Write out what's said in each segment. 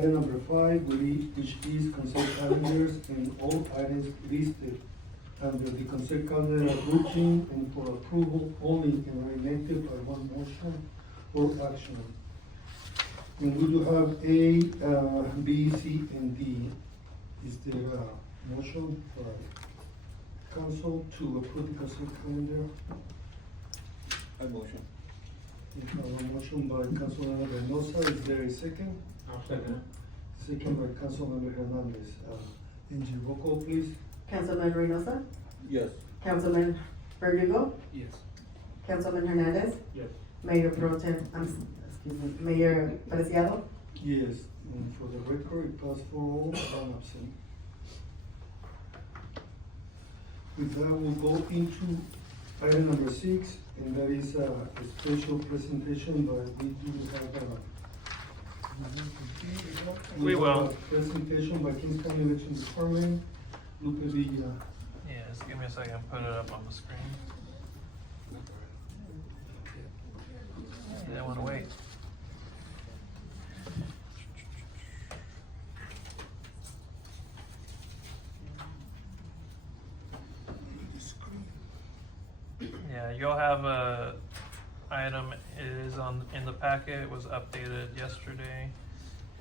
Item number 5, which is consent calendars, and all items listed under the consent calendar are routine and for approval only and are enacted by one motion or action. And we do have A, B, C, and D. Is there a motion for council to approve the consent calendar? I motion. We have a motion by Councilmember Reynosa. Is there a second? I'll second. Second by Councilmember Hernandez. Angie, roll call, please. Councilman Reynosa, Yes. Councilman Verdugo, Yes. Councilman Hernandez, Yes. Mayor Pro Tem, excuse me, Mayor Preciado. Yes, and for the record, it passed 4-0, one absent. With that, we'll go into item number 6, and that is a special presentation, but we do have We will. have a presentation by Kings County Election Department, Lupe Villa. Yeah, just give me a second, put it up on the screen. I didn't wanna wait. Yeah, you'll have a item, it is in the packet, it was updated yesterday,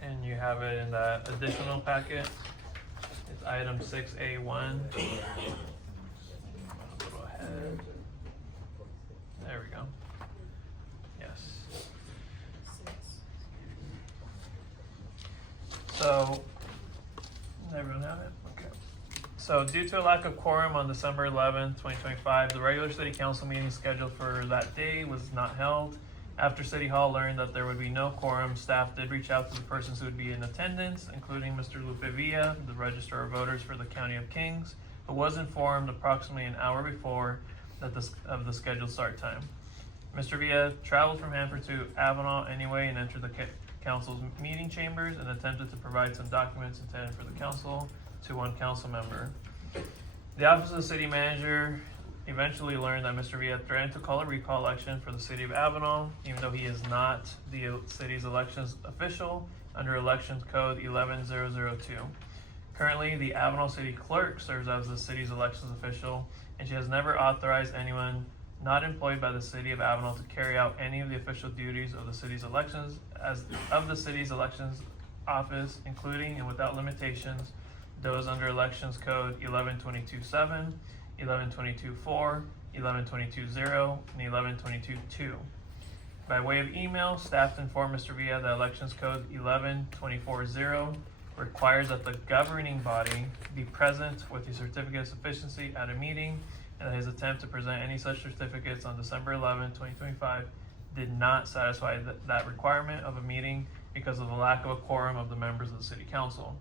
and you have it in that additional packet. It's item 6A1. A little ahead. There we go. Yes. So, everyone have it? Okay. So due to a lack of quorum on December 11th, 2025, the regular city council meeting scheduled for that day was not held. After City Hall learned that there would be no quorum, staff did reach out to the persons who would be in attendance, including Mr. Lupe Villa, the Registrar of Voters for the County of Kings, who was informed approximately an hour before of the scheduled start time. Mr. Villa traveled from Hanford to Avenal anyway and entered the council's meeting chambers and attempted to provide some documents intended for the council to one council member. The office of the city manager eventually learned that Mr. Villa threatened to call a recall election for the city of Avenal, even though he is not the city's elections official under Elections Code 11002. Currently, the Avenal City Clerk serves as the city's elections official, and she has never authorized anyone not employed by the city of Avenal to carry out any of the official duties of the city's elections office, including and without limitations those under Elections Code 1122.7, 1122.4, 1122.0, and 1122.2. By way of email, staff informed Mr. Villa that Elections Code 1124.0 requires that the governing body be present with the certificate of sufficiency at a meeting, and that his attempt to present any such certificates on December 11, 2025 did not satisfy that requirement of a meeting because of the lack of a quorum of the members of the city council.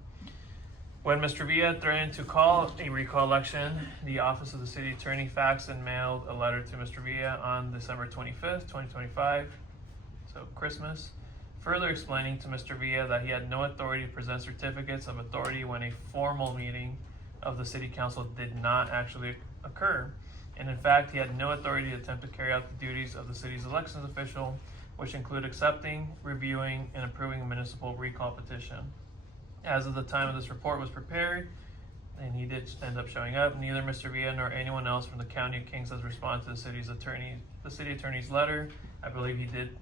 When Mr. Villa threatened to call a recall election, the office of the city attorney faxed and mailed a letter to Mr. Villa on December 25th, 2025, so Christmas, further explaining to Mr. Villa that he had no authority to present certificates of authority when a formal meeting of the city council did not actually occur. And in fact, he had no authority to attempt to carry out the duties of the city's elections official, which include accepting, reviewing, and approving a municipal recall petition. As of the time of this report was prepared, and he did end up showing up, neither Mr. Villa nor anyone else from the County of Kings has responded to the city attorney's letter. I believe he did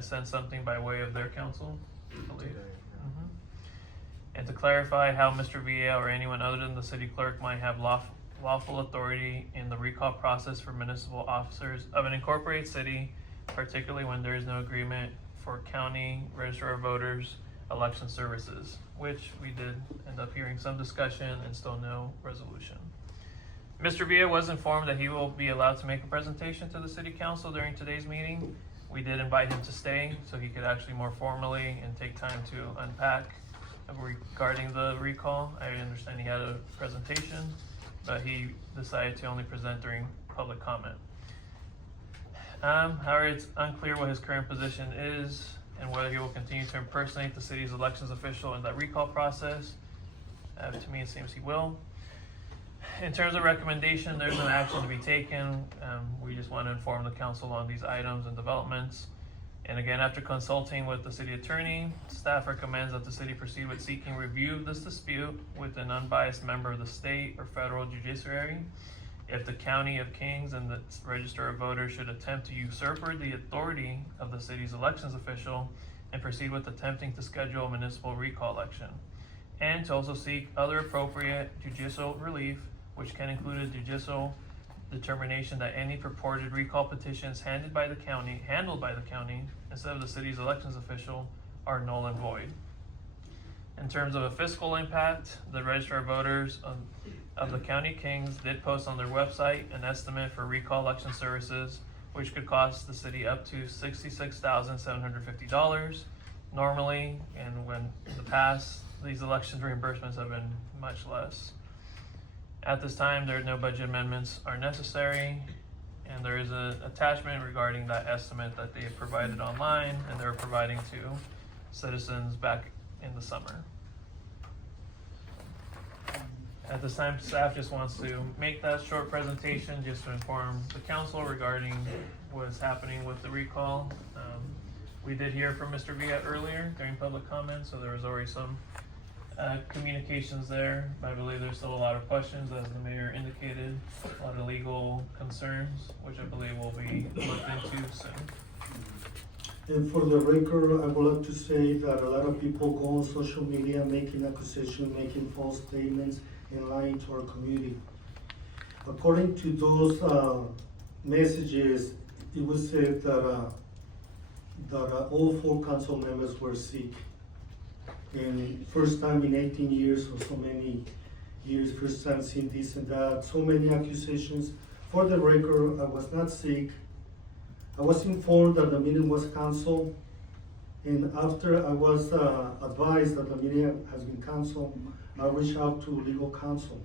send something by way of their council, I believe. Mhm. And to clarify how Mr. Villa or anyone other than the city clerk might have lawful authority in the recall process for municipal officers of an incorporated city, particularly when there is no agreement for county registrar of voters election services, which we did end up hearing some discussion and still no resolution. Mr. Villa was informed that he will be allowed to make a presentation to the city council during today's meeting. We did invite him to stay so he could actually more formally and take time to unpack regarding the recall. I understand he had a presentation, but he decided to only present during public comment. However, it's unclear what his current position is and whether he will continue to impersonate the city's elections official in that recall process. To me, it seems he will. In terms of recommendation, there's no action to be taken. We just want to inform the council on these items and developments. And again, after consulting with the city attorney, staff recommends that the city proceed with seeking review of this dispute with an unbiased member of the state or federal judiciary. If the County of Kings and the Register of Voters should attempt to usurp the authority of the city's elections official and proceed with attempting to schedule a municipal recall election. And to also seek other appropriate judicial relief, which can include a judicial determination that any purported recall petitions handled by the county instead of the city's elections official are null and void. In terms of a fiscal impact, the Register of Voters of the County of Kings did post on their website an estimate for recall election services, which could cost the city up to $66,750 normally, and when in the past, these election reimbursements have been much less. At this time, there are no budget amendments are necessary, and there is an attachment regarding that estimate that they have provided online and they're providing to citizens back in the summer. At this time, staff just wants to make that short presentation just to inform the council regarding what is happening with the recall. We did hear from Mr. Villa earlier during public comment, so there was already some communications there. I believe there's still a lot of questions, as the mayor indicated, a lot of legal concerns, which I believe will be looked into soon. And for the record, I would like to say that a lot of people go on social media making accusations, making false statements, and lying to our community. According to those messages, it was said that all 4 council members were sick. And first time in 18 years or so many years, first time seeing this and that, so many accusations. For the record, I was not sick. I was informed that the meeting was canceled, and after I was advised that the meeting has been canceled, I reached out to legal counsel.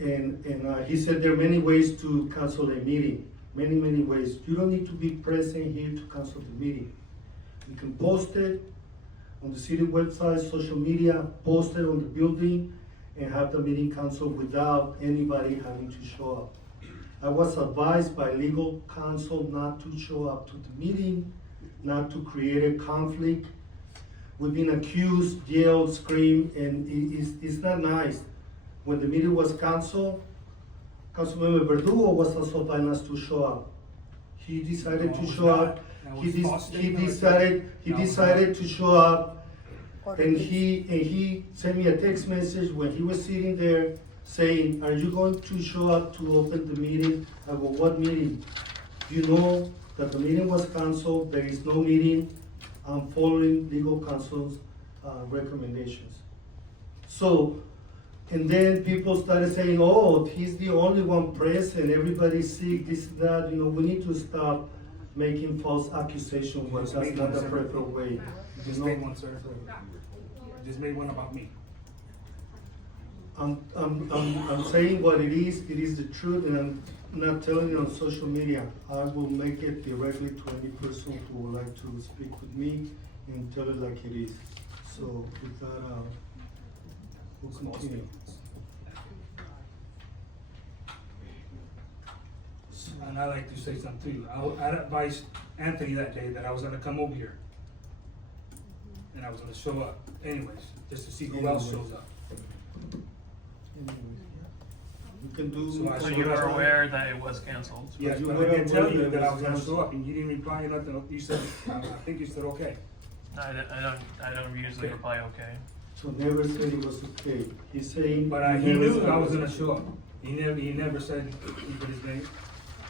And he said there are many ways to cancel a meeting, many ways. You don't need to be present here to cancel the meeting. You can post it on the city website, social media, post it on the building, and have the meeting canceled without anybody having to show up. I was advised by legal counsel not to show up to the meeting, not to create a conflict. We've been accused, yelled, screamed, and it's not nice. When the meeting was canceled, Councilmember Verdugo was also advised to show up. He decided to show up. He decided to show up, and he sent me a text message when he was sitting there saying, "Are you going to show up to open the meeting?" I go, "What meeting? You know that the meeting was canceled. There is no meeting. I'm following legal counsel's recommendations." So, and then people started saying, "Oh, he's the only one present. Everybody's sick. This, that." You know, we need to stop making false accusations when that's not the proper way. Just made one, sir. Just made one about me. I'm saying what it is the truth, and I'm not telling it on social media. I will make it directly to any person who would like to speak with me and tell it like it is. So with that, we'll continue. And I'd like to say something to you. I advised Anthony that day that I was gonna come over here. And I was gonna show up anyways, just to see who else shows up. You can do. So you were aware that it was canceled? Yes, you but were I didn't tell aware you that it that I was was gonna canceled. show up, and you didn't reply nothing. You said, I think you said okay. I don't usually reply okay. So never said it was okay. He's saying. But he never knew said I was it gonna show up. He never said, he put his name.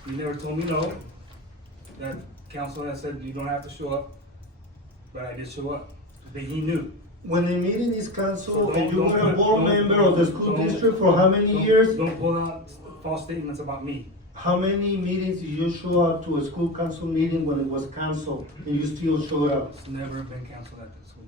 He never told me no. That council had said you don't have to show up, but I did show up. But he knew. When a meeting is canceled So and you were a don't- board don't- member of the school don't- district for how many years? Don't pull out false statements about me. How many meetings did you show up to a school council meeting when it was canceled and you still showed up? It's never been canceled at the school.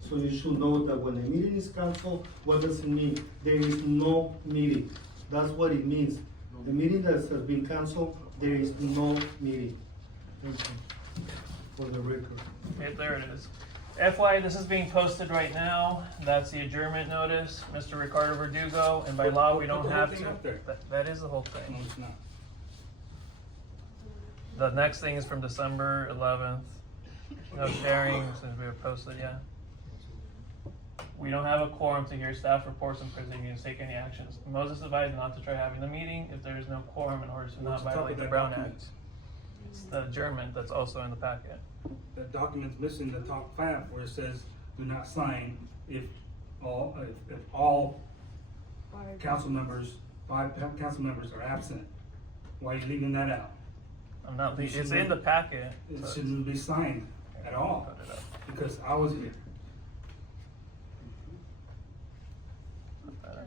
So you should know that when a meeting is canceled, what does it mean? There is no meeting. That's what it means. The meeting that has been canceled, there is no meeting. Thank you. For the record. Okay, there it is. FYI, this is being posted right now. That's the adjournment notice, Mr. Ricardo Verdugo, and by law, we don't Put the have whole to. thing up there. That is the whole No, thing. it's not. The next thing is from December 11th. No sharing since we were posted yet. We don't have a quorum to hear staff reports and proceedings, take any actions. Moses advised not to try having the meeting if there is no quorum in order to not What's the top violate of the that Brown document? Act. It's the adjournment that's also in the packet. That document's missing the top tab where it says, do not sign if all council members, 5 council members are absent. Why are you leaving that out? I'm not, You it's shouldn't- in the packet. It so- shouldn't be signed at all, Put it up. because I was here. Put that up.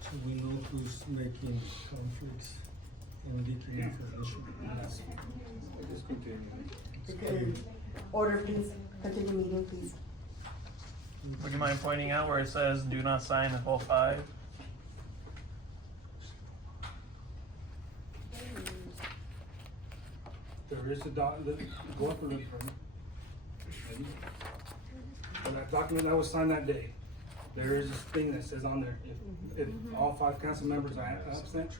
So we know who's making conflicts and leaking Yeah. information. That's- Just continue. Okay. Order, please. Continue meeting, please. Would you mind pointing out where it says do not sign if all 5? There is a go up and look for me. For that document that was signed that day, there is this thing that says on there, if all 5 council members are absent.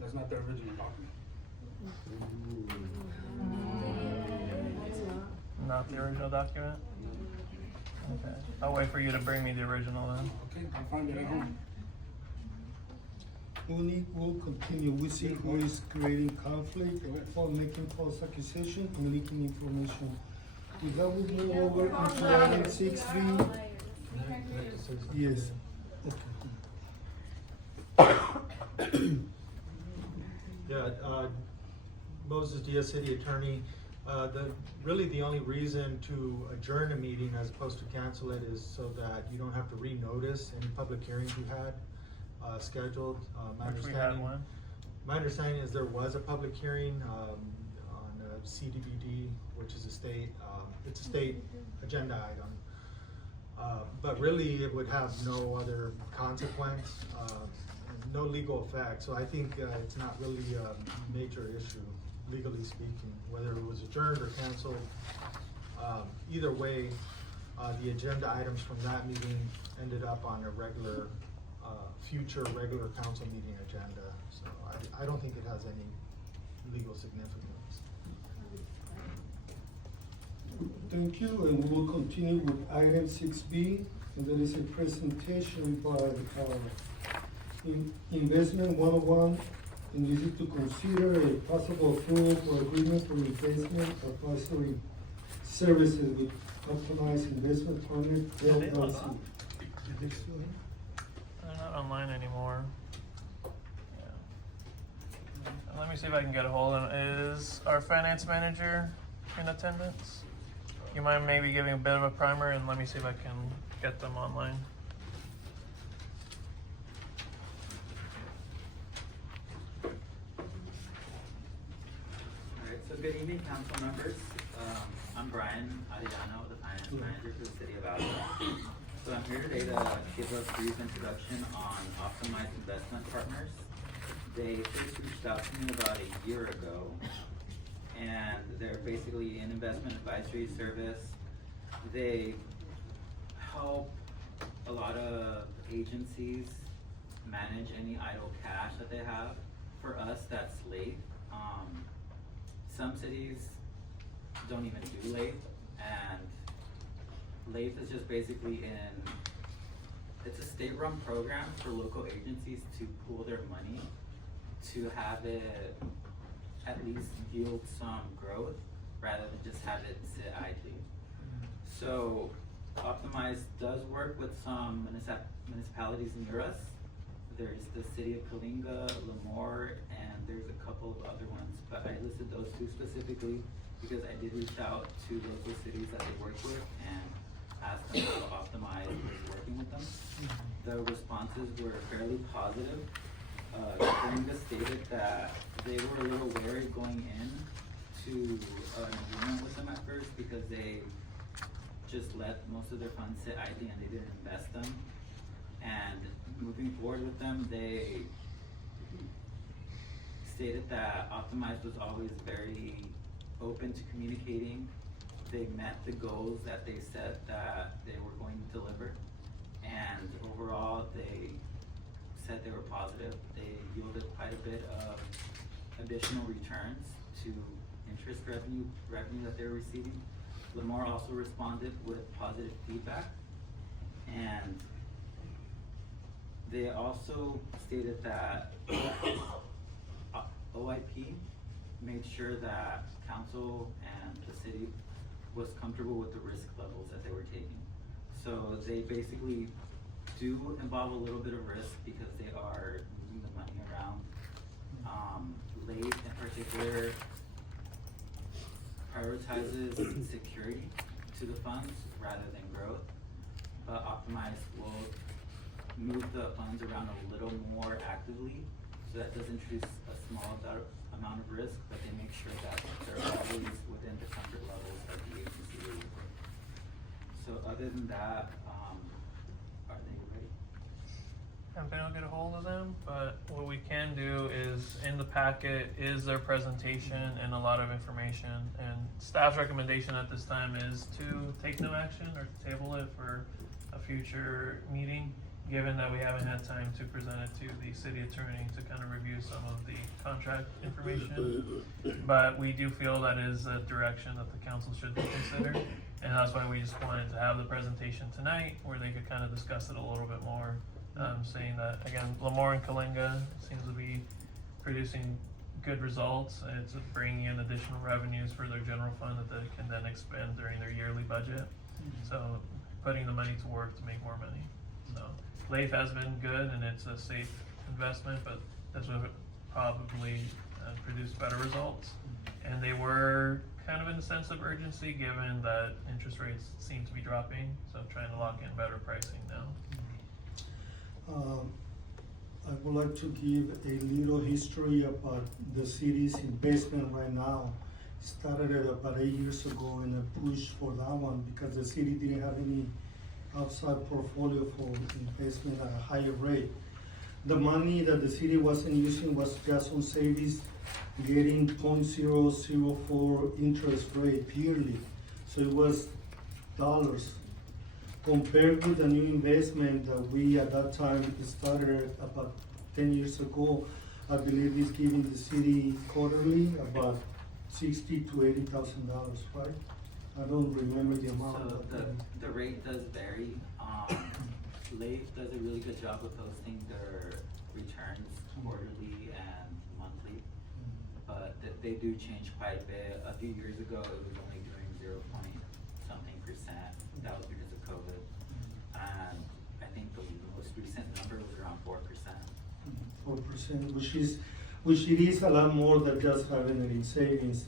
That's not the original document. Not the original document? Okay, I'll wait for you to bring me the original then. Okay, I'll find it at home. We'll continue. We see who is creating conflict or making false accusation and leaking information. With that, we'll move over into item 6B. Yes. Yeah, Moses Diaz, City Attorney. Really the only reason to adjourn a meeting as opposed to cancel it is so that you don't have to renotice any public hearings you had scheduled. Which we had one. My understanding is there was a public hearing on CDBD, which is it's a state agenda item. But really it would have no other consequence, no legal effect. So I think it's not really a major issue, legally speaking, whether it was adjourned or canceled. Either way, the agenda items from that meeting ended up on a regular, future regular council meeting agenda. So I don't think it has any legal significance. Thank you, and we will continue with item 6B. And there is a presentation by Investment 101, and this is to consider a possible approval for agreement for investment advisory services with Optimized Investment Partner Yeah, they log LLC. on. They're not online anymore. Yeah. Let me see if I can get a hold of them. Is our finance manager in attendance? You mind maybe giving a bit of a primer and let me see if I can get them online. Alright, so good evening, council members. I'm Brian Arellano, the finance manager for the city of Avenal. So I'm here today to give a brief introduction on Optimized Investment Partners. They first reached out to me about a year ago, and they're basically an investment advisory service. They help a lot of agencies manage any idle cash that they have. For us, that's late. Some cities don't even do late, and LAIF is just basically it's a state-run program for local agencies to pool their money to have it at least yield some growth rather than just have it sit idly. So Optimize does work with some municipalities near us. There's the city of Kalinga, Lemoore, and there's a couple of other ones, but I listed those 2 specifically because I did reach out to local cities that they work with and asked them how Optimize was working with them. The responses were fairly positive. Kalinga stated that they were a little wary going in to an agreement with them at first because they just let most of their funds sit idly and they didn't invest them. And moving forward with them, they stated that Optimize was always very open to communicating they met the goals that they said that they were going to deliver. And overall, they said they were positive. They yielded quite a bit of additional returns to interest revenue that they were receiving. Lamar also responded with positive feedback. And they also stated that OIP made sure that council and the city was comfortable with the risk levels that they were taking. So they basically do involve a little bit of risk because they are moving the money around. LAIF in particular prioritizes security to the funds rather than growth, but Optimize will move the funds around a little more actively, so that does introduce a small amount of risk, but they make sure that they're always within the comfort levels that the agency is within. So other than that, are they ready? I'm gonna get a hold of them, but what we can do is, in the packet is their presentation and a lot of information, and staff's recommendation at this time is to take no action or to table it for a future meeting, given that we haven't had time to present it to the city attorney to kind of review some of the contract information. But we do feel that is a direction that the council should consider, and that's why we just wanted to have the presentation tonight, where they could kind of discuss it a little bit more. Saying that, again, Lamar and Kalinga seems to be producing good results, and it's bringing in additional revenues for their general fund that they can then expend during their yearly budget. So putting the money to work to make more money. So LAIF has been good, and it's a safe investment, but this would probably produce better results. And they were kind of in a sense of urgency, given that interest rates seem to be dropping, so trying to lock in better pricing now. I would like to give a little history about the city's investment right now. It started about 8 years ago in a push for that one because the city didn't have any outside portfolio for investment at a higher rate. The money that the city wasn't using was just on savings, getting 0.004 interest rate yearly. So it was dollars. Compared with the new investment that we at that time started about 10 years ago, I believe it's giving the city quarterly about $60,000 to $80,000, right? I don't remember the amount. So the rate does vary. LAIF does a really good job of posting their returns quarterly and monthly, but they do change quite a bit. A few years ago, it was only doing 0.something%. That was because of COVID. And I think the most recent number was around 4%. 4%, which it is a lot more than just having it in savings,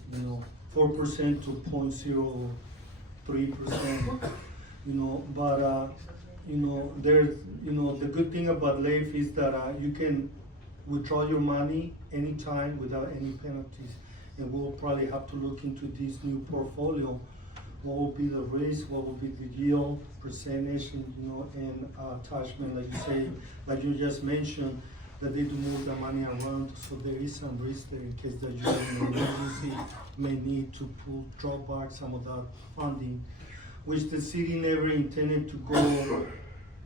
4% to 0.03%, but, there's, the good thing about LAIF is that you can withdraw your money anytime without any penalties. And we'll probably have to look into this new portfolio. What will be the risk, what will be the yield, percentage, and attachment, like you say, like you just mentioned, that they do move the money around, so there is some risk there in case that you in an emergency may need to draw back some of that funding, which the city never intended to go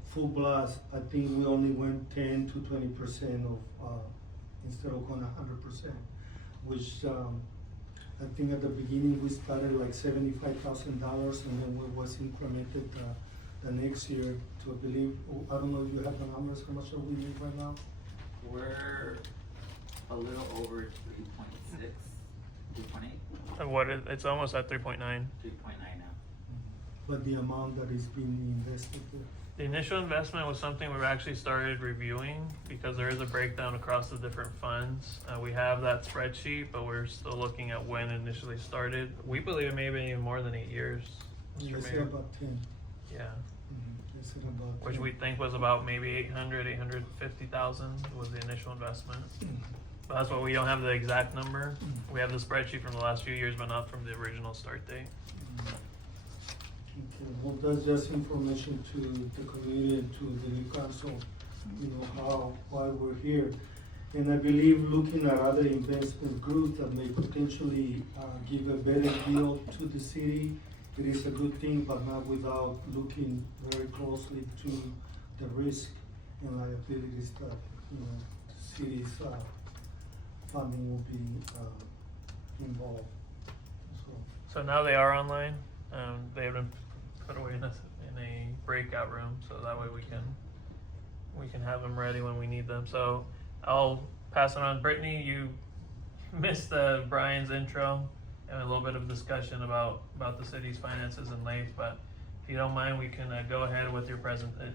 full blast. I think we only went 10 to 20% of, instead of going 100%, which I think at the beginning we started like $75,000, and then it was incremented the next year to, I believe, I don't know if you have the numbers, how much are we make right now? We're a little over 3.6, 3.8, It's almost at 3.9. 3.9 now. But the amount that is being invested there. The initial investment was something we've actually started reviewing because there is a breakdown across the different funds. We have that spreadsheet, but we're still looking at when it initially started. We believe it may have been even more than 8 years, Mr. They say Mayor. about 10. Yeah, They said about 10. which we think was about maybe 850,000 was the initial investment. But that's why we don't have the exact number. We have the spreadsheet from the last few years, but not from the original start date. Okay, well, that's just information to the community and to the new council, why we're here. And I believe looking at other investment groups that may potentially give a better deal to the city it is a good thing, but not without looking very closely to the risk and liabilities that, you know, the city's, funding will be, involved, so. So now they are online. They've been put away in a breakout room, so that way we can have them ready when we need them. So I'll pass it on. Brittany, you missed Brian's intro and a little bit of discussion about the city's finances and LAIF, but if you don't mind, we can go ahead with your presentation.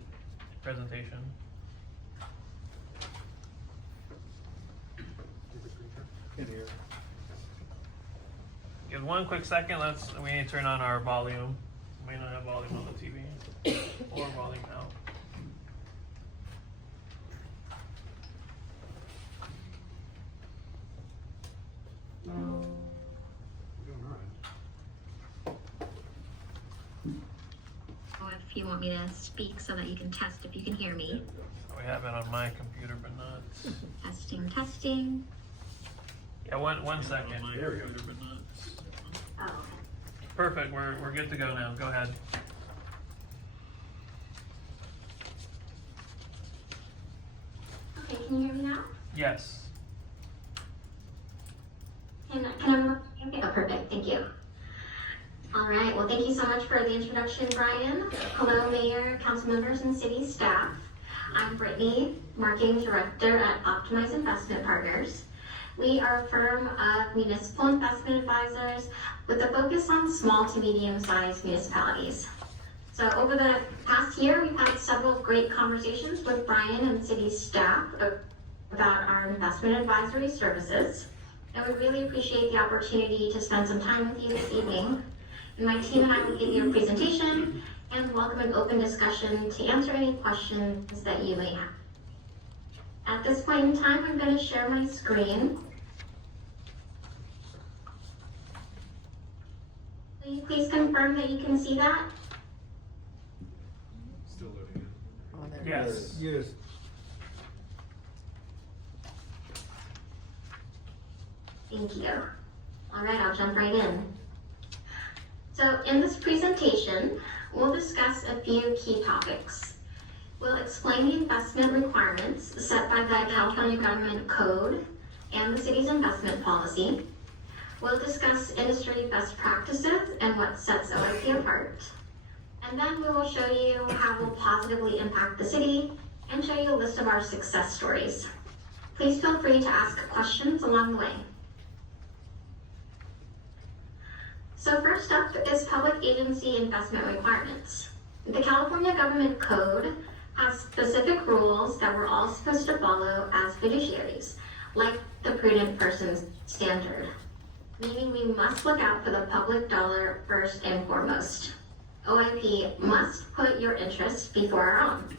In here. Give one quick second. We need to turn on our volume. We may not have volume on the TV or volume out. If you want me to speak so that you can test if you can hear me. We have it on my computer, but not. Testing, testing. Yeah, one second. There we go. Oh, okay. Perfect. We're good to go now. Go ahead. Okay, can you hear me now? Yes. Can everyone hear me? Oh, perfect. Thank you. All right. Well, thank you so much for the introduction, Brian. Hello, Mayor, council members, and city staff. I'm Brittany, Marketing Director at Optimize Investment Partners. We are a firm of municipal investment advisors with a focus on small to medium-sized municipalities. So over the past year, we've had several great conversations with Brian and city staff about our investment advisory services. And we really appreciate the opportunity to spend some time with you this evening. And my team and I will give you a presentation and welcome an open discussion to answer any questions that you may have. At this point in time, I'm going to share my screen. Will you please confirm that you can see that? Still loading it. Yes. Yes. Thank you. All right, I'll jump right in. So in this presentation, we'll discuss a few key topics. We'll explain the investment requirements set by the California Government Code and the city's investment policy. We'll discuss industry best practices and what sets OIP apart. And then we will show you how we'll positively impact the city and show you a list of our success stories. Please feel free to ask questions along the way. So first up is public agency investment requirements. The California Government Code has specific rules that we're all supposed to follow as fiduciaries, like the prudent person's standard, meaning we must look out for the public dollar first and foremost. OIP must put your interests before our own,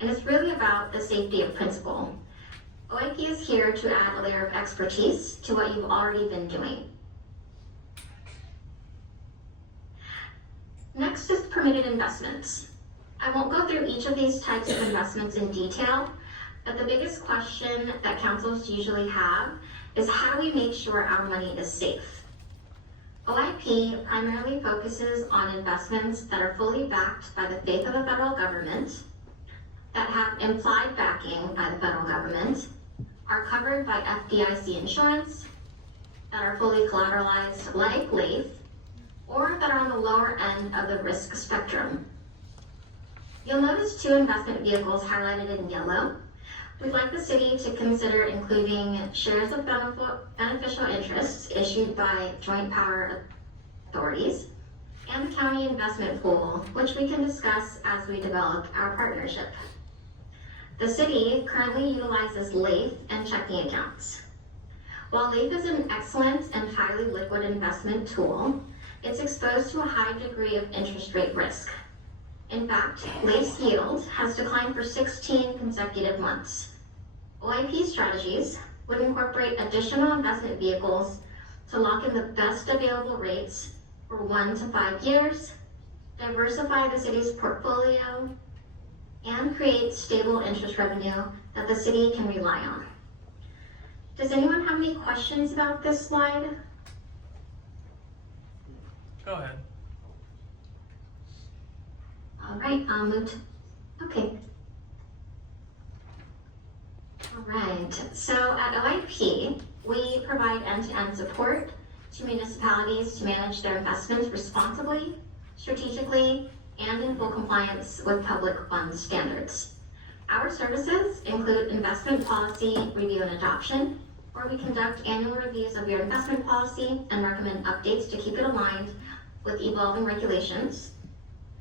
and it's really about the safety of principle. OIP is here to add a layer of expertise to what you've already been doing. Next is permitted investments. I won't go through each of these types of investments in detail, but the biggest question that councils usually have is how do we make sure our money is safe? OIP primarily focuses on investments that are fully backed by the faith of the federal government, that have implied backing by the federal government, are covered by FDIC insurance, that are fully collateralized like LAIF, or that are on the lower end of the risk spectrum. You'll notice two investment vehicles highlighted in yellow. We'd like the city to consider including shares of beneficial interests issued by joint power authorities and the county investment pool, which we can discuss as we develop our partnership. The city currently utilizes LAIF and checking accounts. While LAIF is an excellent and highly liquid investment tool, it's exposed to a high degree of interest rate risk. In fact, LAIF's yield has declined for 16 consecutive months. OIP strategies would incorporate additional investment vehicles to lock in the best available rates for 1 to 5 years, diversify the city's portfolio, and create stable interest revenue that the city can rely on. Does anyone have any questions about this slide? Go ahead. All right, I'll move to, okay. All right, so at OIP, we provide end-to-end support to municipalities to manage their investments responsibly, strategically, and in full compliance with public funds standards. Our services include investment policy review and adoption, where we conduct annual reviews of your investment policy and recommend updates to keep it aligned with evolving regulations.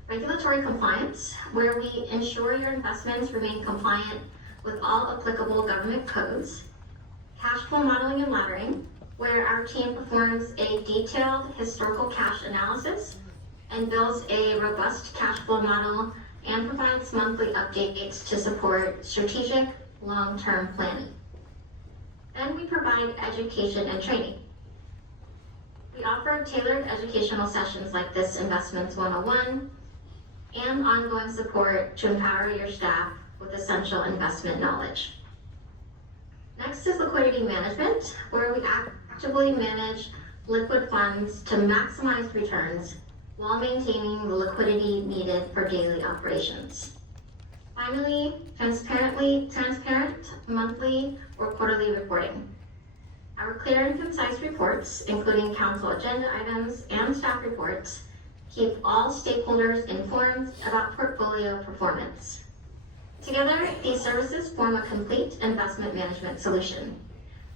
Regulatory compliance, where we ensure your investments remain compliant with all applicable government codes. Cash flow modeling and laddering, where our team performs a detailed historical cash analysis and builds a robust cash flow model and provides monthly updates to support strategic long-term planning. Then we provide education and training. We offer tailored educational sessions like this Investments 101 and ongoing support to empower your staff with essential investment knowledge. Next is liquidity management, where we actively manage liquid funds to maximize returns while maintaining the liquidity needed for daily operations. Finally, transparent monthly or quarterly reporting. Our clear and concise reports, including council agenda items and staff reports, keep all stakeholders informed about portfolio performance. Together, these services form a complete investment management solution.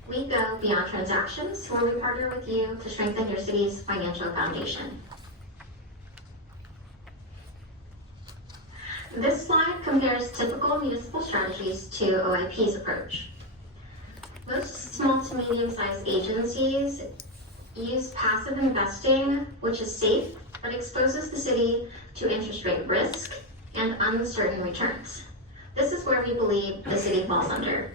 We go beyond transactions, where we partner with you to strengthen your city's financial foundation. This slide compares typical municipal strategies to OIP's approach. Most small to medium-sized agencies use passive investing, which is safe, but exposes the city to interest rate risk and uncertain returns. This is where we believe the city falls under.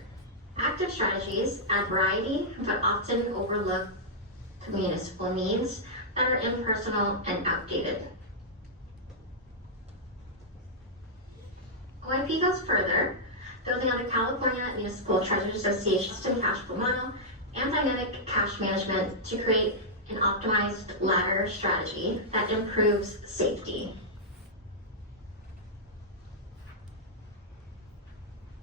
Active strategies add variety, but often overlook municipal needs that are impersonal and outdated. OIP goes further, building on the California Municipal Treasury Association system cash flow model and dynamic cash management to create an optimized ladder strategy that improves safety.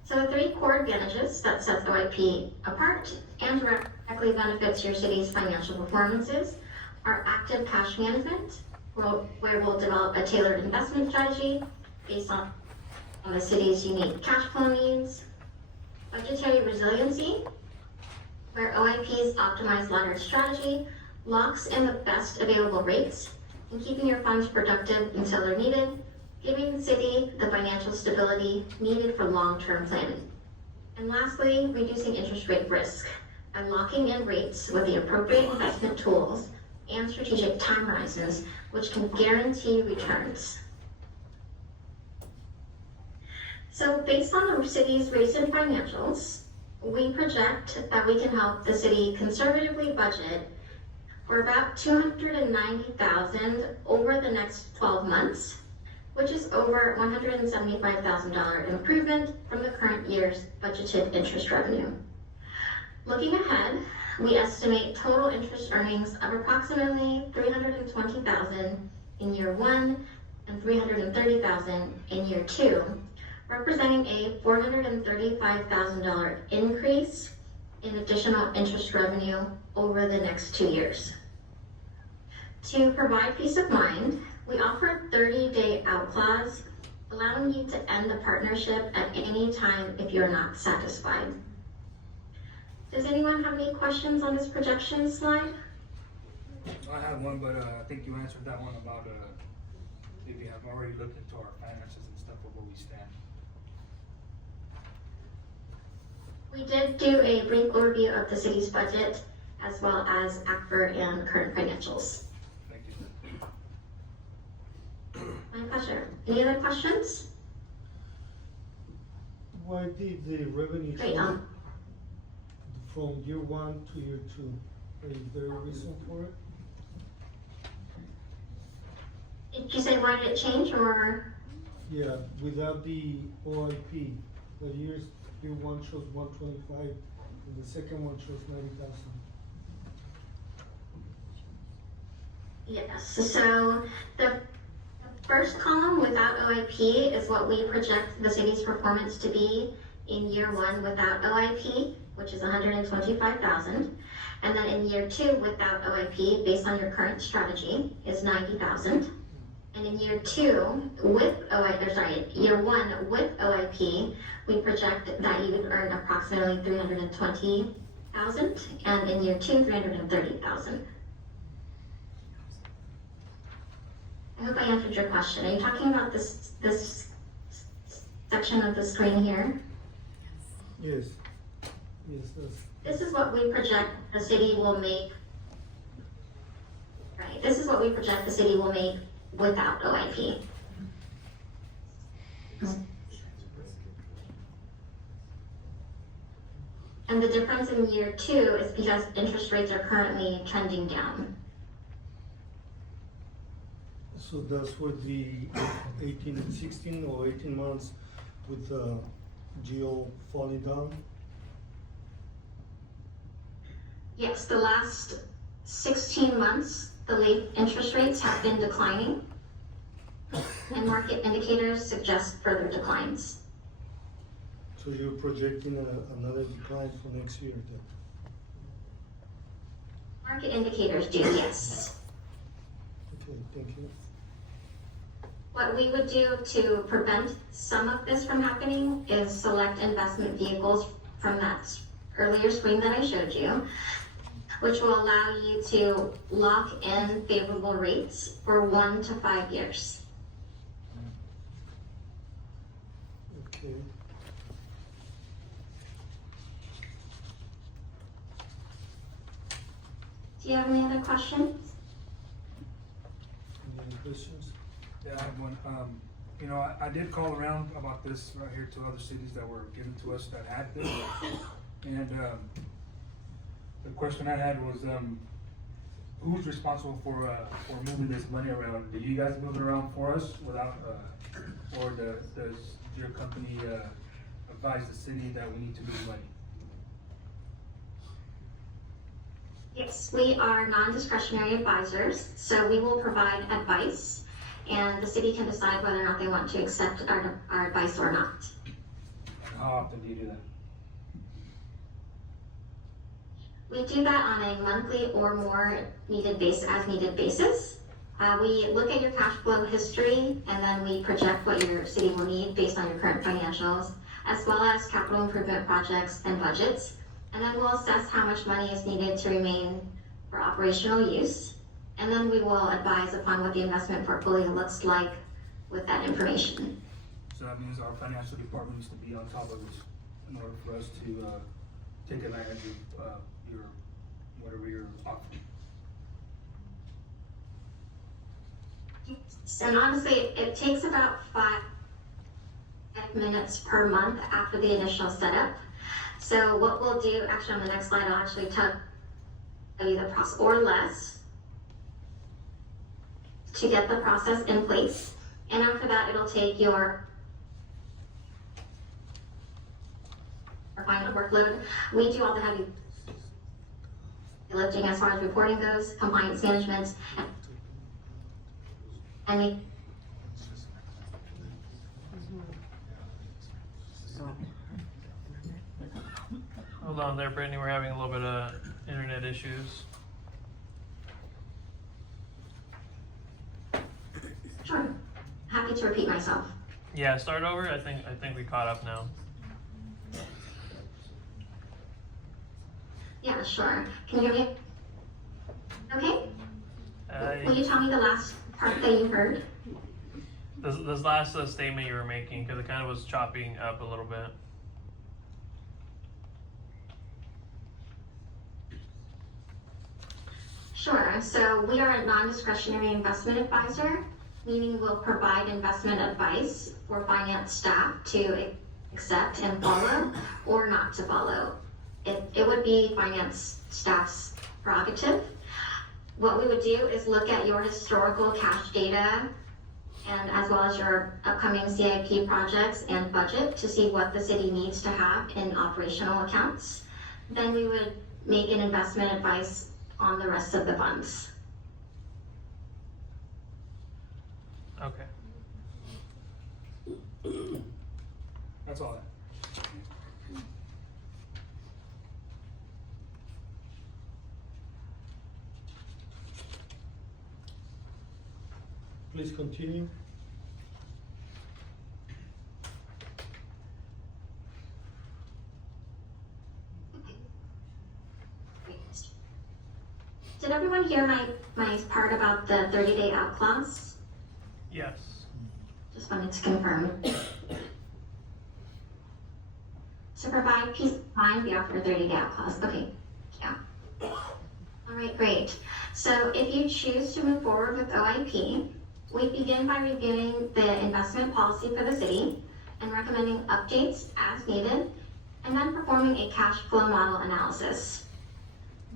So the three core advantages that sets OIP apart and directly benefits your city's financial performances are active cash management, where we'll develop a tailored investment strategy based on the city's unique cash flow needs. Budgetary resiliency, where OIP's optimized ladder strategy locks in the best available rates and keeping your funds productive until they're needed, giving the city the financial stability needed for long-term planning. And lastly, reducing interest rate risk by locking in rates with the appropriate investment tools and strategic time horizons, which can guarantee returns. So based on the city's recent financials, we project that we can help the city conservatively budget for about $290,000 over the next 12 months, which is over $175,000 improvement from the current year's budgeted interest revenue. Looking ahead, we estimate total interest earnings of approximately $320,000 in year one and $330,000 in year two, representing a $435,000 increase in additional interest revenue over the next 2 years. To provide peace of mind, we offer 30-day out clause, allowing you to end the partnership at any time if you're not satisfied. Does anyone have any questions on this projection slide? I have one, but I think you answered that one about if you have already looked into our finances and stuff of where we stand. We did do a brief overview of the city's budget as well as ACFR and current financials. Thank you. My pleasure. Any other questions? Why did the revenue Great, change from year one to year two? Is there a reason for it? Did you say why did it change or? Yeah, without the OIP, the year one shows 125 and the second one shows 90,000. Yes, so the first column without OIP is what we project the city's performance to be in year one without OIP, which is 125,000. And then in year two without OIP, based on your current strategy, is 90,000. And in year two with year one with OIP, we project that you would earn approximately 320,000, and in year two, 330,000. I hope I answered your question. Are you talking about this section of the screen here? Yes. Yes, that's. This is what we project the city will make. Right, this is what we project the city will make without OIP. And the difference in year two is because interest rates are currently trending down. So that's for the 18 and 16 or 18 months with geo falling down? Yes, the last 16 months, the late interest rates have been declining, and market indicators suggest further declines. So you're projecting another decline for next year then? Market indicators do, yes. Okay, thank you. What we would do to prevent some of this from happening is select investment vehicles from that earlier screen that I showed you, which will allow you to lock in favorable rates for 1 to 5 years. Okay. Do you have any other questions? Any questions? Yeah, I have one. You know, I did call around about this right here to other cities that were given to us that had this. And the question I had was, who's responsible for moving this money around? Do you guys move it around for us without, or does your company advise the city that we need to move money? Yes, we are non-discretionary advisors, so we will provide advice, and the city can decide whether or not they want to accept our advice or not. And how often do you do that? We do that on a monthly or more as needed basis. We look at your cash flow history, and then we project what your city will need based on your current financials, as well as capital improvement projects and budgets. And then we'll assess how much money is needed to remain for operational use. And then we will advise upon what the investment portfolio looks like with that information. So that means our financial department needs to be on top of this in order for us to take advantage of whatever you're offering. And honestly, it takes about 5 minutes per month after the initial setup. So what we'll do, actually on the next slide, I'll actually tell you the process, or less, to get the process in place. And after that, it'll take your final workload. We do all the heavy lifting as far as reporting goes, compliance management, and we Hold on there, Brittany, we're having a little bit of internet issues. Sure. Happy to repeat myself. Yeah, start over. I think we caught up now. Yeah, sure. Can you hear me? Okay. Will you tell me the last part that you heard? This last statement you were making, because it kind of was chopping up a little bit. Sure. So we are a non-discretionary investment advisor, meaning we'll provide investment advice for finance staff to accept and follow or not to follow. It would be finance staff's prerogative. What we would do is look at your historical cash data and as well as your upcoming CIP projects and budget to see what the city needs to have in operational accounts. Then we would make an investment advice on the rest of the funds. Okay. That's all that. Please continue. Did everyone hear my part about the 30-day out clause? Yes. Just wanted to confirm. To provide peace of mind, we offer a 30-day out clause. Okay, yeah. All right, great. So if you choose to move forward with OIP, we begin by reviewing the investment policy for the city and recommending updates as needed, and then performing a cash flow model analysis.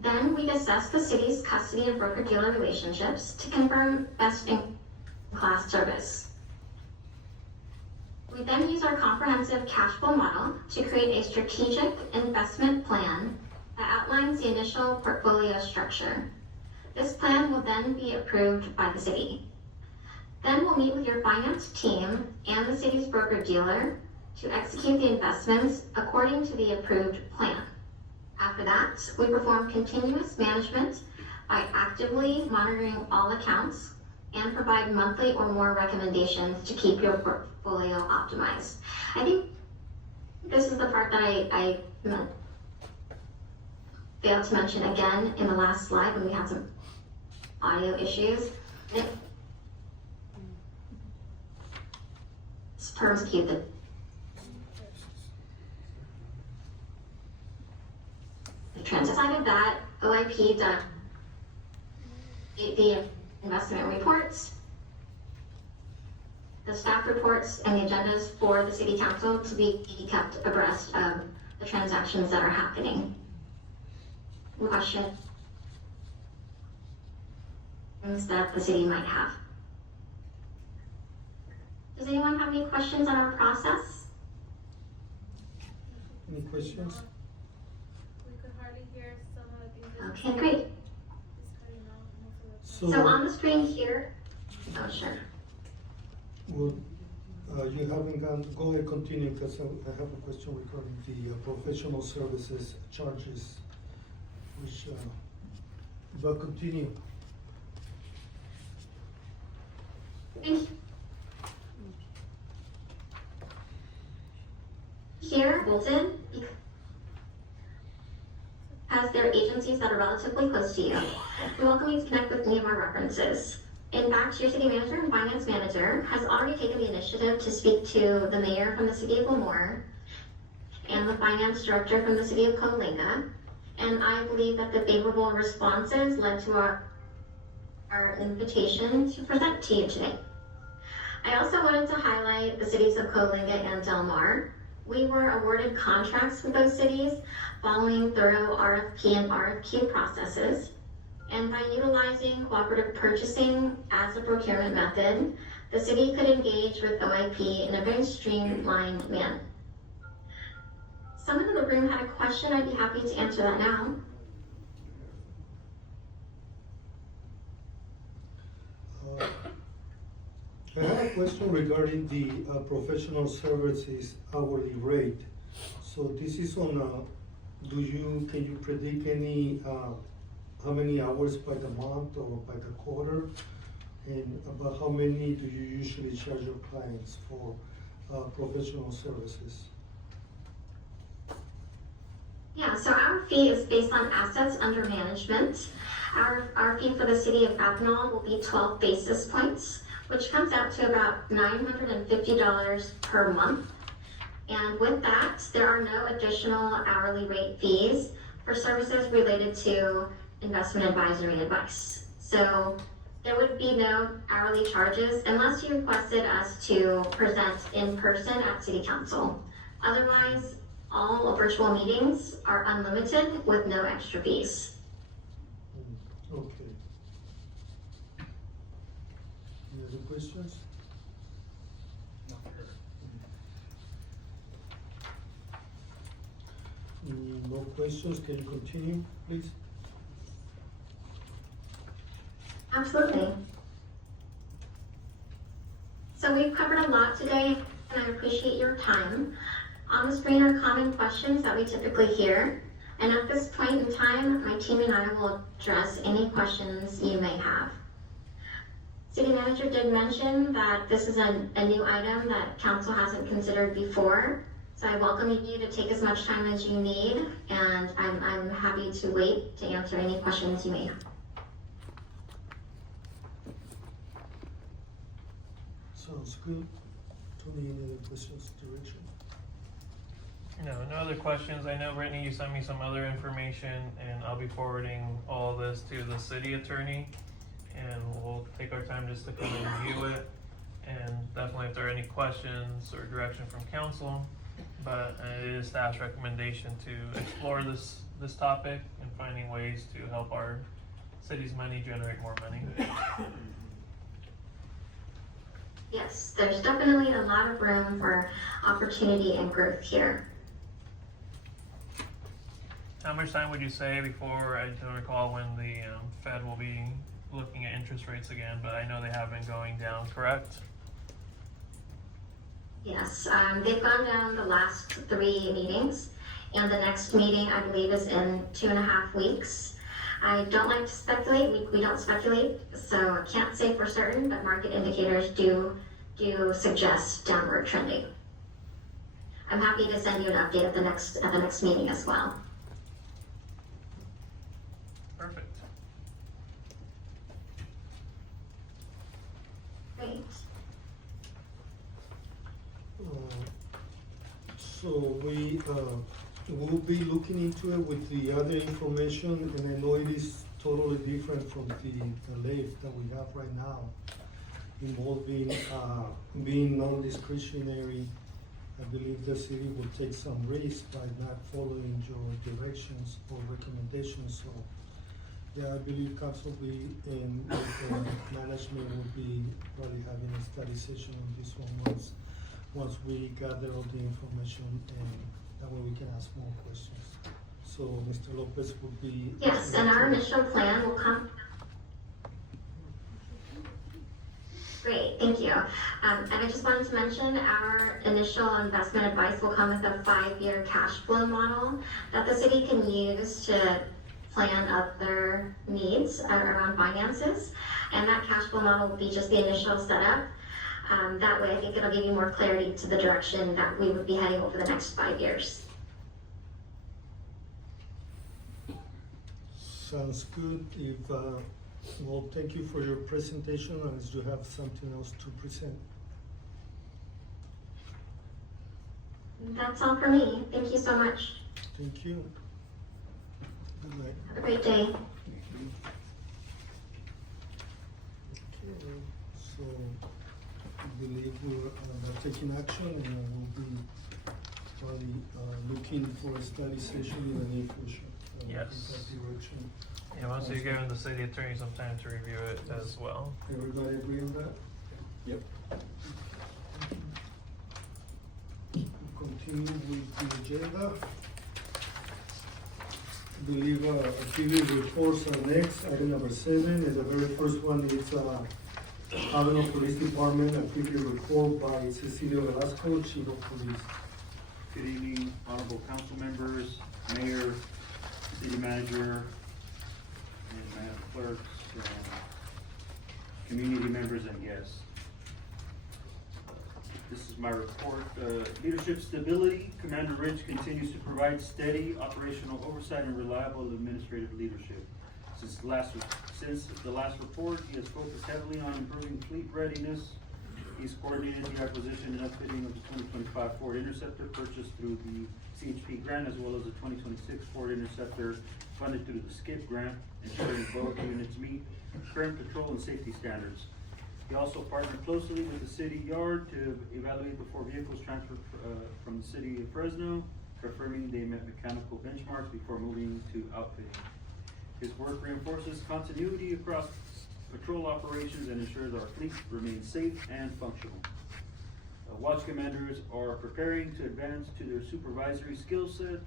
Then we assess the city's custody and broker-dealer relationships to confirm best-in-class service. We then use our comprehensive cash flow model to create a strategic investment plan that outlines the initial portfolio structure. This plan will then be approved by the city. Then we'll meet with your finance team and the city's broker-dealer to execute the investments according to the approved plan. After that, we perform continuous management by actively monitoring all accounts and provide monthly or more recommendations to keep your portfolio optimized. I think this is the part that I failed to mention again in the last slide when we had some audio issues. This term's cute. Decided that OIP done the investment reports, the staff reports, and the agendas for the city council to be kept abreast of the transactions that are happening. Questions that the city might have. Does anyone have any questions on our process? Any questions? Okay, great. So on the screen here, oh sure. Well, you haven't gone, go ahead, continue, because I have a question regarding the professional services charges, which, but continue. Thank you. Here, Bolton, as their agencies that are relatively close to you. We welcome you to connect with any of our references. In fact, your city manager and finance manager has already taken the initiative to speak to the mayor from the city of Lemoore and the finance director from the city of Coalinga, and I believe that the favorable responses led to our invitation to present to you today. I also wanted to highlight the cities of Coalinga and Del Mar. We were awarded contracts with those cities following thorough RFP and RFQ processes. And by utilizing cooperative purchasing as a procurement method, the city could engage with OIP in a very streamlined manner. Someone in the room had a question. I'd be happy to answer that now. I have a question regarding the professional services hourly rate. So this is on, can you predict any, how many hours by the month or by the quarter? And about how many do you usually charge your clients for professional services? Yeah, so our fee is based on assets under management. Our fee for the city of Avenal will be 12 basis points, which comes out to about $950 per month. And with that, there are no additional hourly rate fees for services related to investment advisory advice. So there would be no hourly charges unless you requested us to present in person at City Council. Otherwise, all virtual meetings are unlimited with no extra fees. Okay. Any other questions? Not for her. No questions, can you continue, please? Absolutely. we've covered a lot today, and I appreciate your time. On the screen are common questions that we typically hear, and at this point in time, my team and I will address any questions you may have. City Manager did mention that this is a new item that council hasn't considered before, so I welcome you to take as much time as you need, and I'm happy to wait to answer any questions you may have. Sounds good. Tony, any other questions, direction? No other questions. I know, Brittany, you sent me some other information, and I'll be forwarding all of this to the city attorney, and we'll take our time just to come and review it, and definitely if there are any questions or direction from council, but it is staff's recommendation to explore this topic and finding ways to help our city's money generate more money. Yes, there's definitely a lot of room for opportunity and growth here. How much time would you say before, I don't recall when the Fed will be looking at interest rates again, but I know they have been going down, correct? Yes, they've gone down the last 3 meetings, and the next meeting, I believe, is in 2.5 weeks. I don't like to speculate, we don't speculate, so I can't say for certain, but market indicators do suggest downward trending. I'm happy to send you an update at the next meeting as well. Perfect. Great. So we will be looking into it with the other information, and I know it is totally different from the list that we have right now, involving being non-discretionary. I believe the city will take some risk by not following your directions or recommendations. So, yeah, I believe council and management will be probably having a study session on this one once we gather all the information, and that way we can ask more questions. So Mr. Lopez would be. Yes, and our initial plan will come. Great, thank you. And I just wanted to mention our initial investment advice will come with a 5-year cash flow model that the city can use to plan other needs around finances. And that cash flow model will be just the initial setup. That way I think it'll give you more clarity to the direction that we would be heading over the next 5 years. Sounds good. Well, thank you for your presentation, unless you have something else to present. That's all for me. Thank you so much. Thank you. Good night. Have a great day. Okay, so I believe we're taking action, and we'll be probably looking for a study session in the near future. Yes. In that direction. Yeah, once you've given the city attorney some time to review it as well. Everybody agree on that? Yep. Continue with the agenda. I believe activity reports are next. Item number 7, and the very first one is Avenal Police Department activity report by Cecilio Velasco, Chief of Police. Good evening, honorable council members, mayor, city manager, and madam clerks, community members and guests. This is my report. Leadership stability. Commander Rich continues to provide steady operational oversight and reliable administrative leadership. Since the last report, he has focused heavily on improving fleet readiness. He's coordinated the acquisition and upfitting of the 2025 Ford Interceptor purchased through the CHP grant, as well as the 2026 Ford Interceptor funded through the SKIP grant, ensuring both units meet current patrol and safety standards. He also partnered closely with the city yard to evaluate the 4 vehicles transferred from the city of Fresno, confirming they met mechanical benchmarks before moving to outfitting. His work reinforces continuity across patrol operations and ensures our fleet remains safe and functional. Watch commanders are preparing to advance to their supervisory skill set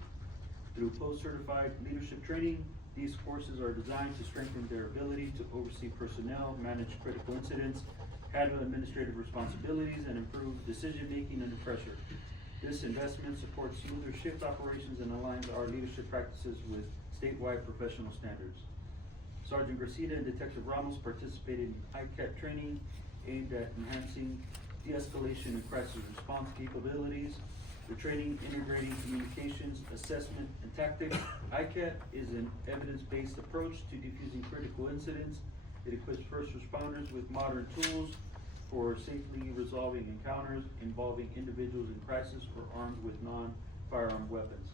through post-certified leadership training. These courses are designed to strengthen their ability to oversee personnel, manage critical incidents, handle administrative responsibilities, and improve decision-making under pressure. This investment supports smoother shift operations and aligns our leadership practices with statewide professional standards. Sergeant Garcia and Detective Ramos participated in ICAT training aimed at enhancing de-escalation and crisis response capabilities. The training integrating communications, assessment, and tactics. ICAT is an evidence-based approach to defusing critical incidents. It equips first responders with modern tools for safely resolving encounters involving individuals in crisis or armed with non-firearm weapons.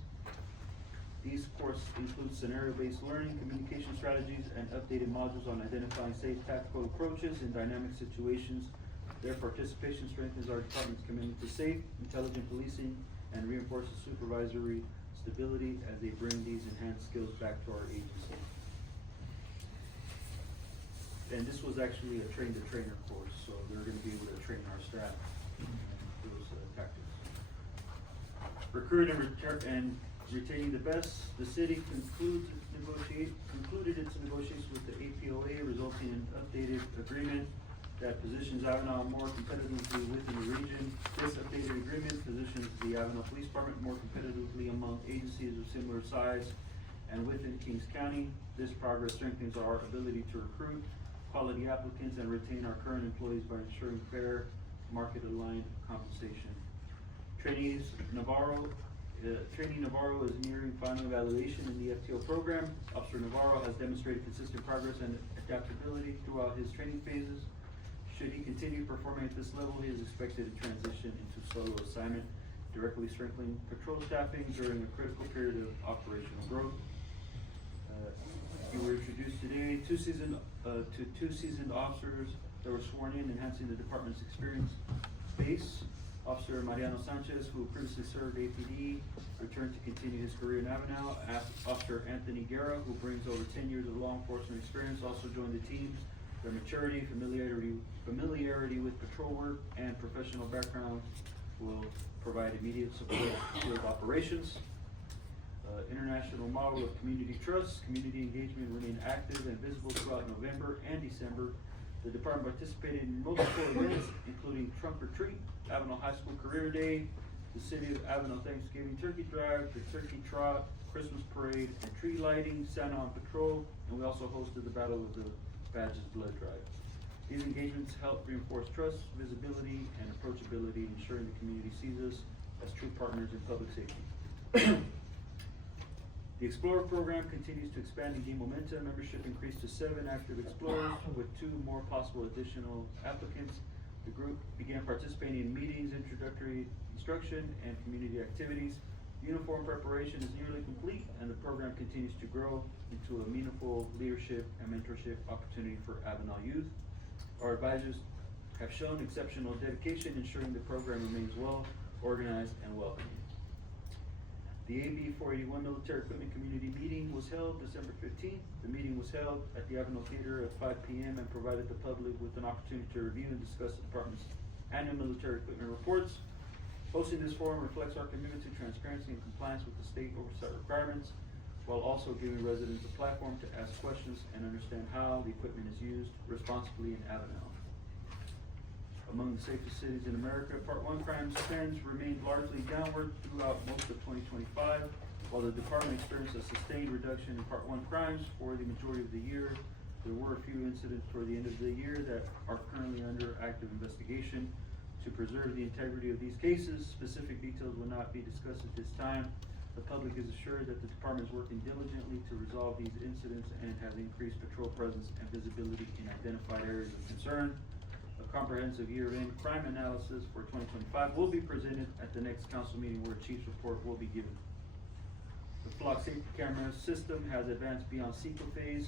These courses include scenario-based learning, communication strategies, and updated modules on identifying safe tactical approaches in dynamic situations. Their participation strengthens our department's commitment to safe, intelligent policing and reinforces supervisory stability as they bring these enhanced skills back to our agency. And this was actually a train-the-trainer course, so they're gonna be able to train our staff in those tactics. Recruit and retaining the best. The city concluded its negotiations with the APOA, resulting in updated agreement that positions Avenal more competitively within the region. This updated agreement positions the Avenal Police Department more competitively among agencies of similar size and within Kings County. This progress strengthens our ability to recruit quality applicants and retain our current employees by ensuring fair, market-aligned compensation. Trainee Navarro is nearing final evaluation in the FTO program. Officer Navarro has demonstrated consistent progress and adaptability throughout his training phases. Should he continue performing at this level, he is expected to transition into solo assignment, directly strengthening patrol staffing during a critical period of operational growth. You were introduced today to two seasoned officers that were sworn in, enhancing the department's experience base. Officer Mariano Sanchez, who previously served APD, returned to continue his career in Avenal. Officer Anthony Guerra, who brings over 10 years of law enforcement experience, also joined the team. Their maturity, familiarity with patrol work, and professional background will provide immediate support to field operations. International model of community trust. Community engagement remained active and visible throughout November and December. The department participated in multiple events, including Trunk or Treat, Avenal High School Career Day, the City of Avenal Thanksgiving Turkey Drive, the Turkey Trot, Christmas Parade, and tree lighting, Santa on Patrol, and we also hosted the Battle of the Badges Blood Drive. These engagements help reinforce trust, visibility, and approachability, ensuring the community sees us as true partners in public safety. The Explorer program continues to expand and gain momentum. Membership increased to 7 active Explorers with 2 more possible additional applicants. The group began participating in meetings, introductory instruction, and community activities. Uniform preparation is nearly complete, and the program continues to grow into a meaningful leadership and mentorship opportunity for Avenal youth. Our advisors have shown exceptional dedication, ensuring the program remains well organized and welcoming. The AB 481 Military Equipment Community Meeting was held December 15th. The meeting was held at the Avenal Theater at 5 p.m. and provided the public with an opportunity to review and discuss the department's annual military equipment reports. Hosting this forum reflects our commitment to transparency and compliance with the state oversight requirements, while also giving residents a platform to ask questions and understand how the equipment is used responsibly in Avenal. Among the safest cities in America, Part 1 crime trends remained largely downward throughout most of 2025. While the department experienced a sustained reduction in Part 1 crimes for the majority of the year, there were a few incidents toward the end of the year that are currently under active investigation. To preserve the integrity of these cases, specific details will not be discussed at this time. The public is assured that the department is working diligently to resolve these incidents and has increased patrol presence and visibility in identified areas of concern. A comprehensive year-end crime analysis for 2025 will be presented at the next council meeting, where a chief's report will be given. The flock safety camera system has advanced beyond CEQA phase.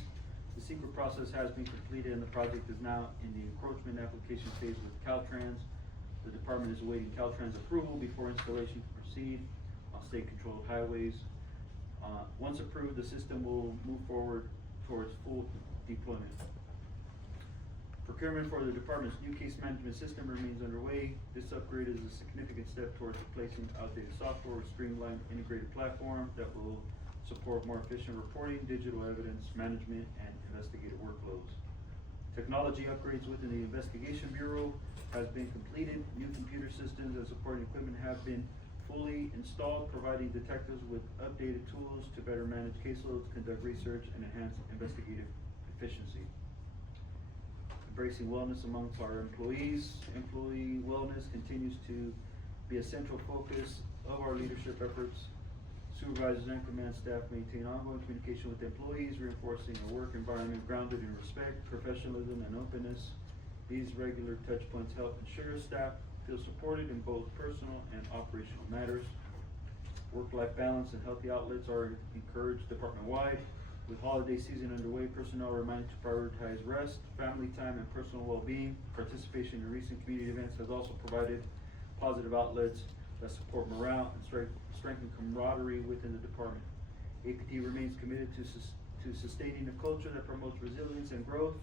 The CEQA process has been completed and the project is now in the encroachment application phase with Caltrans. The department is awaiting Caltrans approval before installation can proceed on state-controlled highways. Once approved, the system will move forward towards full deployment. Procurement for the department's new case management system remains underway. This upgrade is a significant step towards replacing outdated software with streamlined integrated platform that will support more efficient reporting, digital evidence management, and investigative workflows. Technology upgrades within the Investigation Bureau has been completed. New computer systems and supporting equipment have been fully installed, providing detectives with updated tools to better manage caseloads, conduct research, and enhance investigative efficiency. Embracing wellness amongst our employees. Employee wellness continues to be a central focus of our leadership efforts. Supervisors and command staff maintain ongoing communication with employees, reinforcing a work environment grounded in respect, professionalism, and openness. These regular touch points help ensure staff feel supported in both personal and operational matters. Work-life balance and healthy outlets are encouraged department-wide. With holiday season underway, personnel are reminded to prioritize rest, family time, and personal well-being. Participation in recent community events has also provided positive outlets that support morale and strengthen camaraderie within the department. APD remains committed to sustaining a culture that promotes resilience and growth.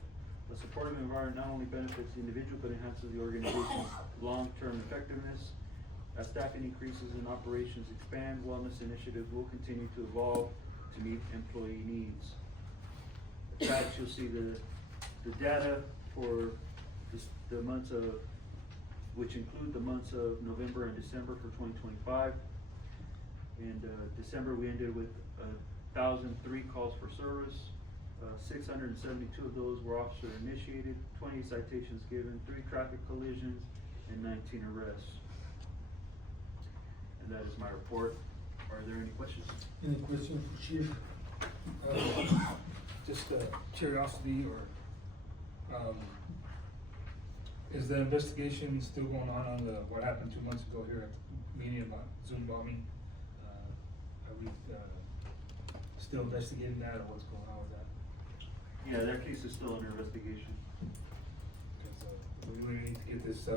A supportive environment not only benefits the individual but enhances the organization's long-term effectiveness. As staffing increases and operations expand, wellness initiatives will continue to evolve to meet employee needs. Attached, you'll see the data for the months of, which include the months of November and December for 2025. In December, we ended with 1,003 calls for service. 672 of those were officer initiated, 20 citations given, 3 traffic collisions, and 19 arrests. And that is my report. Are there any questions? Any questions for Chief? Just curiosity, or, is the investigation still going on what happened 2 months ago here at the meeting about Zoom bombing? Are we, still investigating that, or what's going on with that? Yeah, that case is still under investigation. Cause, we really need to get this,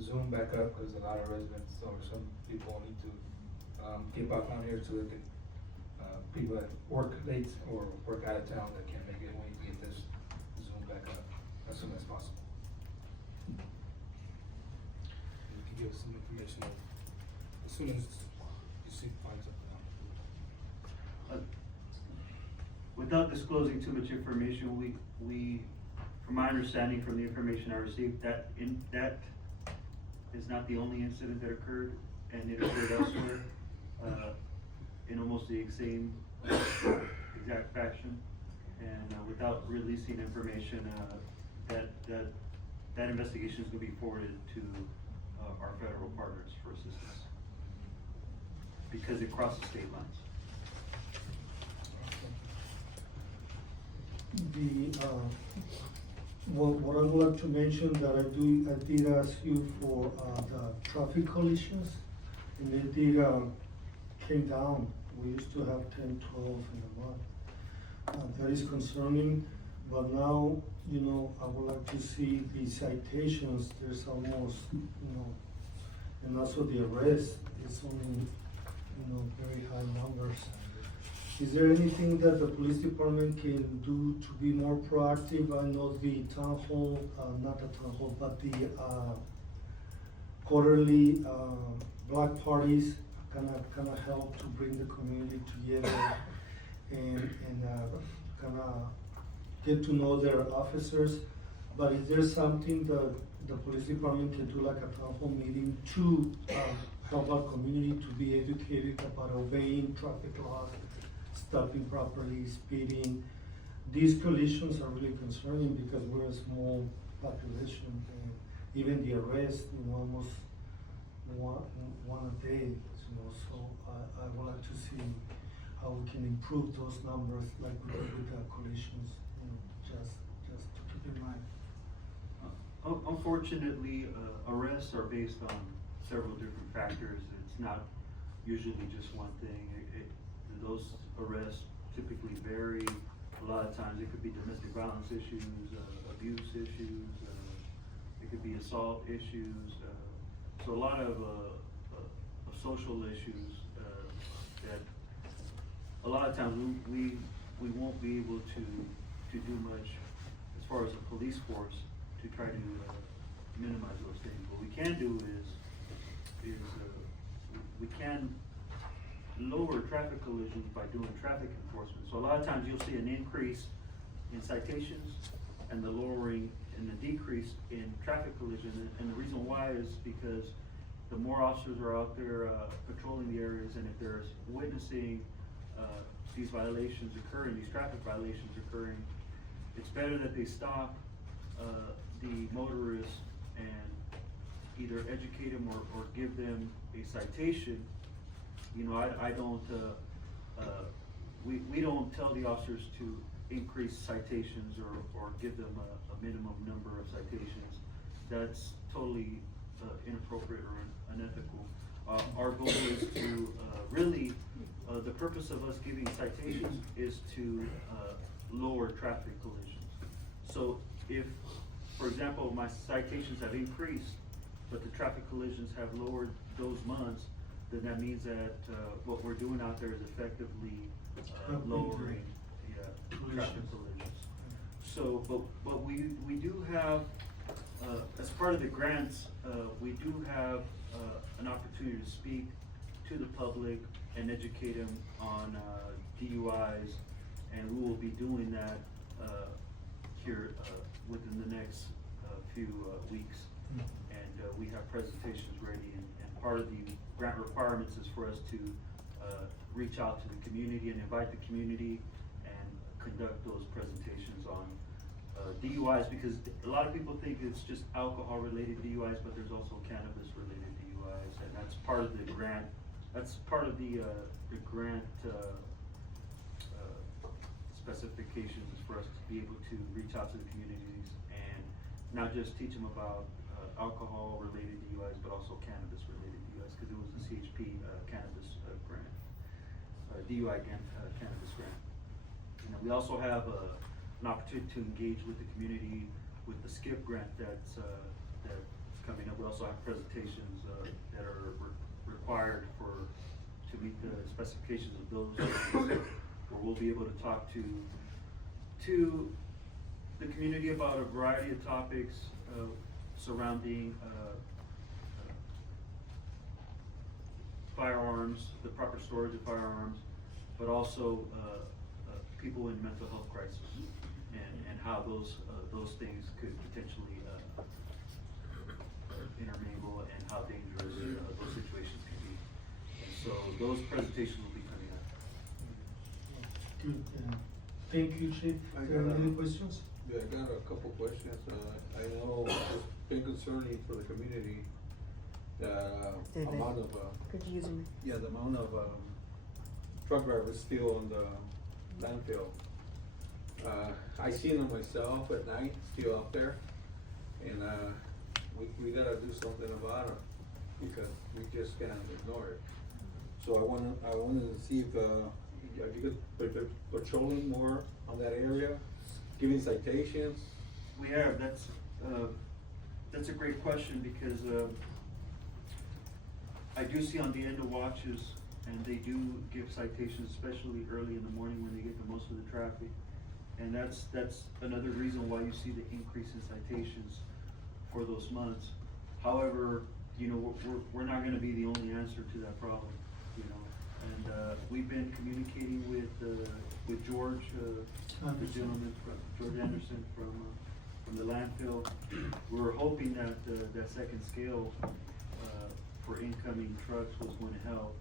Zoom back up, cause a lot of residents or some people need to, get back on here so they can, people that work late or work out of town that can't make it, we need to get this Zoom back up as soon as possible. And you can give us some information as soon as you see, find something out. Without disclosing too much information, we, from my understanding from the information I received, that is not the only incident that occurred, and it occurred elsewhere, in almost the same exact fashion. And without releasing information, that investigation is gonna be forwarded to our federal partners for assistance, because it crosses state lines. What I would like to mention that I did ask you for, the traffic collisions, and they did, came down. We used to have 10, 12 in a month. That is concerning, but now, you know, I would like to see the citations, there's almost, you know, and also the arrest is only, you know, very high numbers. Is there anything that the police department can do to be more proactive? I know the town hall, not the town hall, but the quarterly block parties kinda help to bring the community together and kinda get to know their officers. But is there something that the police department can do, like a town hall meeting, to help our community to be educated about obeying traffic laws, stopping properly, speeding? These collisions are really concerning because we're a small population, and even the arrest, you know, almost one a day, you know, so I would like to see how we can improve those numbers like we did with the collisions, you know, just to keep in mind. Unfortunately, arrests are based on several different factors. It's not usually just one thing. Those arrests typically vary. A lot of times it could be domestic violence issues, abuse issues, it could be assault issues. So a lot of social issues that a lot of times we won't be able to do much as far as the police force to try to minimize those things. What we can do is we can lower traffic collisions by doing traffic enforcement. So a lot of times you'll see an increase in citations and the lowering and the decrease in traffic collision. And the reason why is because the more officers are out there patrolling the areas, and if they're witnessing these violations occurring, these traffic violations occurring, it's better that they stop the motorists and either educate them or give them a citation. You know, we don't tell the officers to increase citations or give them a minimum number of citations. That's totally inappropriate or unethical. Our goal is to really, the purpose of us giving citations is to lower traffic collisions. So if, for example, my citations have increased, but the traffic collisions have lowered those months, then that means that what we're doing out there is effectively lowering traffic collisions. So, but we do have, as part of the grants, we do have an opportunity to speak to the public and educate them on DUIs, and we will be doing that here within the next few weeks. And we have presentations ready, and part of the grant requirements is for us to reach out to the community and invite the community and conduct those presentations on DUIs, because a lot of people think it's just alcohol related DUIs, but there's also cannabis related DUIs, and that's part of the grant. That's part of the grant specifications, is for us to be able to reach out to the communities and not just teach them about alcohol related DUIs, but also cannabis related DUIs, because it was the CHP cannabis grant, DUI cannabis grant. And we also have an opportunity to engage with the community with the SKIP grant that's coming up. We also have presentations that are required to meet the specifications of those grants, where we'll be able to talk to the community about a variety of topics surrounding firearms, the proper storage of firearms, but also people in mental health crisis, and how those things could potentially intermingle, and how dangerous those situations can be. And so those presentations will be coming up. Good, thank you, Chief. Are there any questions? Yeah, I got a couple questions. I know it's been concerning for the community, the David, amount of, could you use them? yeah, the amount of, truck drivers still on the landfill. I seen them myself at night, still out there, and, we gotta do something about it, because we just can't ignore it. So I wanted to see if you could patrolling more on that area, giving citations. We have, that's a great question, because I do see on the end of watches, and they do give citations, especially early in the morning when they get the most of the traffic. And that's another reason why you see the increase in citations for those months. However, you know, we're not gonna be the only answer to that problem, you know. And we've been communicating with George, the gentleman George Anderson from the landfill. We're hoping that that second scale for incoming trucks was going to help.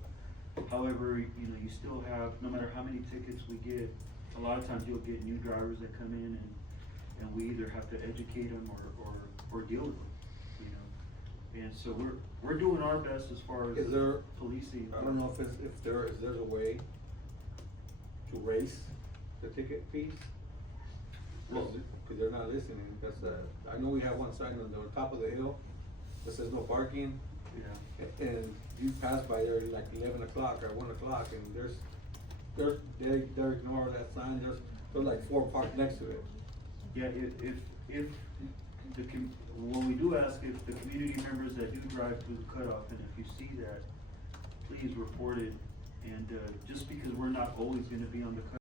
However, you know, you still have, no matter how many tickets we get, a lot of times you'll get new drivers that come in, and we either have to educate them or deal with them, you know. And so we're doing our best as far as Is there, policing. I don't know if there's a way to raise the ticket fees? Well, Cause they're not listening, because, I know we have one sign on the top of the hill that says no parking, yeah. and you pass by there like 11 o'clock or 1 o'clock, and they ignore that sign, there's like 4 parked next to it. Yeah, if when we do ask if the community members that do drive through the cutoff, and if you see that, please report it. And just because we're not always gonna be on the cutoff,